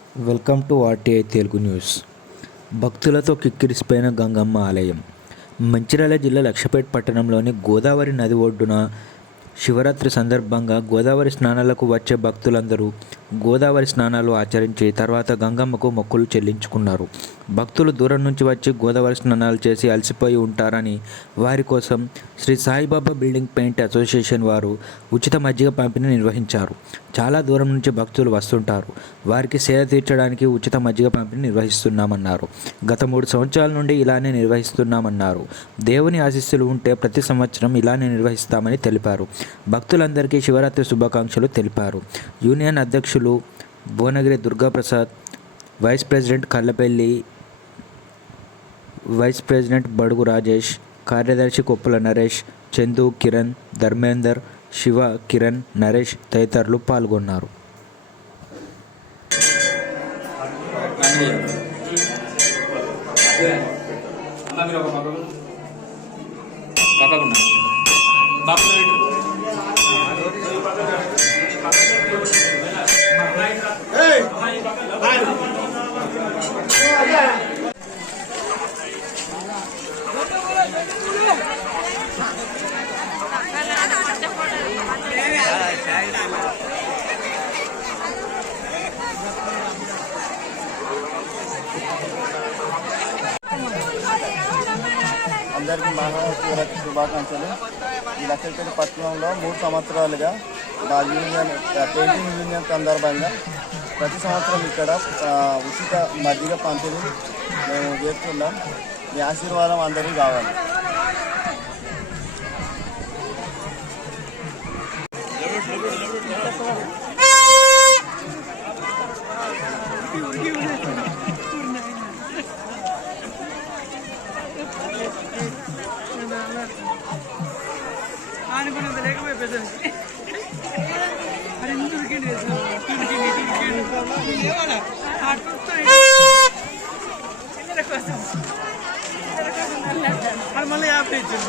Welcome to RTI Telugu news. భక్తులతో కిక్కిరిసిపోయిన గంగమ్మ ఆలయం. మంచిర్యాల జిల్లా లక్షపేట్ పట్టణంలోని గోదావరి నది ఒడ్డున శివరాత్రి సందర్భంగా గోదావరి స్నానాలకు వచ్చే భక్తులందరూ గోదావరి స్నానాలు ఆచరించి తర్వాత గంగమ్మకు మొక్కులు చెల్లించుకున్నారు. భక్తులు దూరం నుంచి వచ్చి గోదావరి స్నానాలు చేసి అలసిపోయి ఉంటారని వారి కోసం Shri Saibaba building paint association వారు ఉచిత మజ్జిగ పంపిణీ నిర్వహించారు. చాలా దూరం నుంచి భక్తులు వస్తుంటారు. వారికి సేద తీర్చడానికి ఉచిత మజ్జిగ పంపిణీ నిర్వహిస్తున్నామన్నారు. గత 3 సంవత్సరాల నుండి ఇలానే నిర్వహిస్తున్నామన్నారు. దేవుని ఆశీస్సులు ఉంటే ప్రతి సంవత్సరం ఇలానే నిర్వహిస్తామని తెలిపారు. భక్తులందరికీ శివరాత్రి శుభాకాంక్షలు తెలిపారు. యూనియన్ అధ్యక్షులు Bhuvanagiri Durgaprasad, vice president Kallapalli, vice president Badugu Rajesh, కార్యదర్శి కొప్పుల నరేష్, చందు, కిరణ్, ధర్మేందర్, శివ, కిరణ్, నరేష్ తదితరులు పాల్గొన్నారు. అందరికీ మహాశివరాత్రి శుభాకాంక్షలు. ఈ లక్షపేట పట్టణంలో 3 సంవత్సరాలుగా మా యూనియన్ పెయింటింగ్ యూనియన్ సందర్భంగా ప్రతి సంవత్సరం ఇక్కడ ఉచిత మజ్జిగ పంపిణీ మేము చేస్తున్నాం. మీ ఆశీర్వాదం అందరికీ కావాలి. అనుకున్నంత లేకపోయి పెద్దది అది మళ్ళీ 50 ఇచ్చింది.